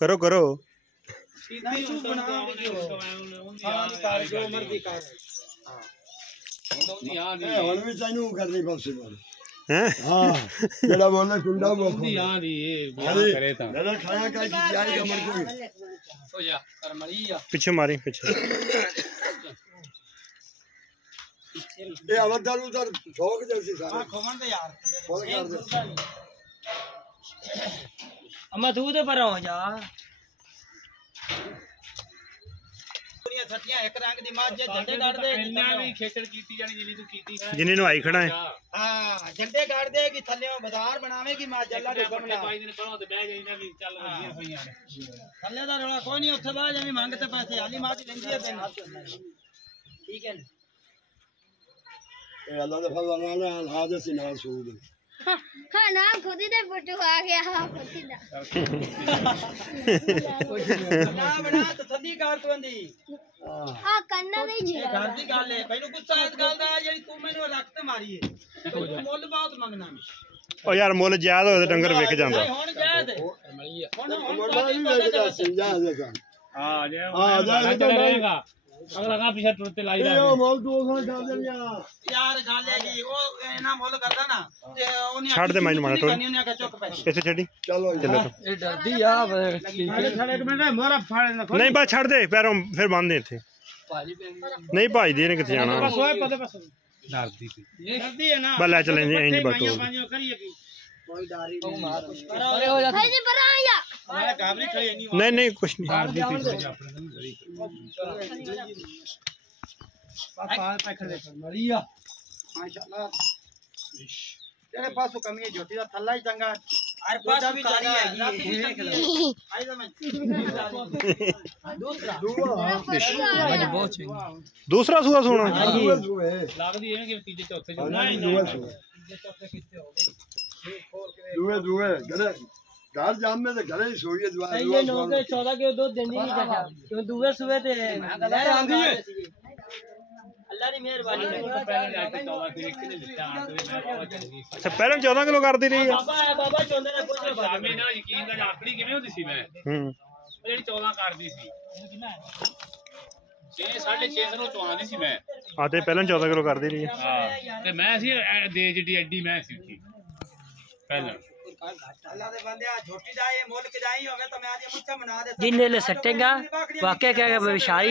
करो करो पीछे मारी पीछे मधु तो पर हो जा जिन्हें नु आई खड़ा है हां झंडे गाड़ दे कि थल्ले बाजार बनावे कि मां जल्ला दे बना भाई दिन करो ते बह जाई ना कि चल वधिया होईयां थल्ले दा रोला कोई नहीं उठे बाहर जमी मांगते पैसे आली मां दी लेंदी है ठीक है ए अल्लाह दे फजल नाल हाज से नाल सूद हां ना खुद ही दे फोटो आ गया खुद ही दा ना बना तो सदी कार तोंदी हां कन्ना नहीं जी घर दी गल है मैनू गुस्सा इस गल दा जेडी तू मैनू रख ते मारी है तू मुੱਲ बहुत मंगना ओ यार मुੱਲ ज्यादा होए ते डंगर विक जांदा हुन जायद हुन मोड़ा नहीं वेचदा समझा दे का हां जे जा रहेगा अगला का पीछे टुरते लाई दा ओ मोल तू ओसा कर दे यार गल है कि ओ इना मुੱਲ करदा ना ते ओने छाड़ दे मैनू मारा टोल ओने का चुक पैसे कैसे छड़ी चलो चलो तो ए डरदी आ खड़े एक मिनट मोरा फाड़ नहीं बस छड़ दे पैरों फिर बांध दे इथे नहीं भाई दे ने किथे जाना बस ओए पते बस डरदी है ना बल्ला चले इंज बतो करिए की कोई डारी नहीं अरे हो जा भाई जी पर आ जा मैं घाबरी खड़ी नहीं नहीं नहीं कुछ नहीं पापा खड़े मरिया माशाल्लाह तेरे पास कमी है ज्योति दा थल्ला ही चंगा अरे पास भी चंगा है आई तो मैं दूसरा सुआ सुना लगदी है कि तीजे चौथे जो नहीं तीजे चौथे कितने हो गए दुए गले घर जाम में तो घरे सोई है दुआ ये 9 के 14 के दूध देनी नहीं चाचा क्यों दुए सुबह ते अल्लाह की मेहरबानी अच्छा पहले 14 किलो कर दी रही है बाबा चोंदे ने कुछ शामी ना यकीन दा आखरी किवें होंदी सी मैं जेडी 14 करदी सी 6 6.5 ਨੂੰ ਚਵਾਉਂਦੀ ਸੀ ਮੈਂ आते पहले 14 किलो कर दी रही है हां ਤੇ ਮੈਂ ਸੀ ਦੇ ਜਿਹੜੀ ਐਡੀ ਮੈਂ ਸੀ ਪਹਿਲਾਂ अल्लाह दे बंदे आ झोटी दा ये मुल्क जाई होवे तो मैं आज मुच्छा बना दे जिन्ने ले सटेगा वाकई क्या विशाल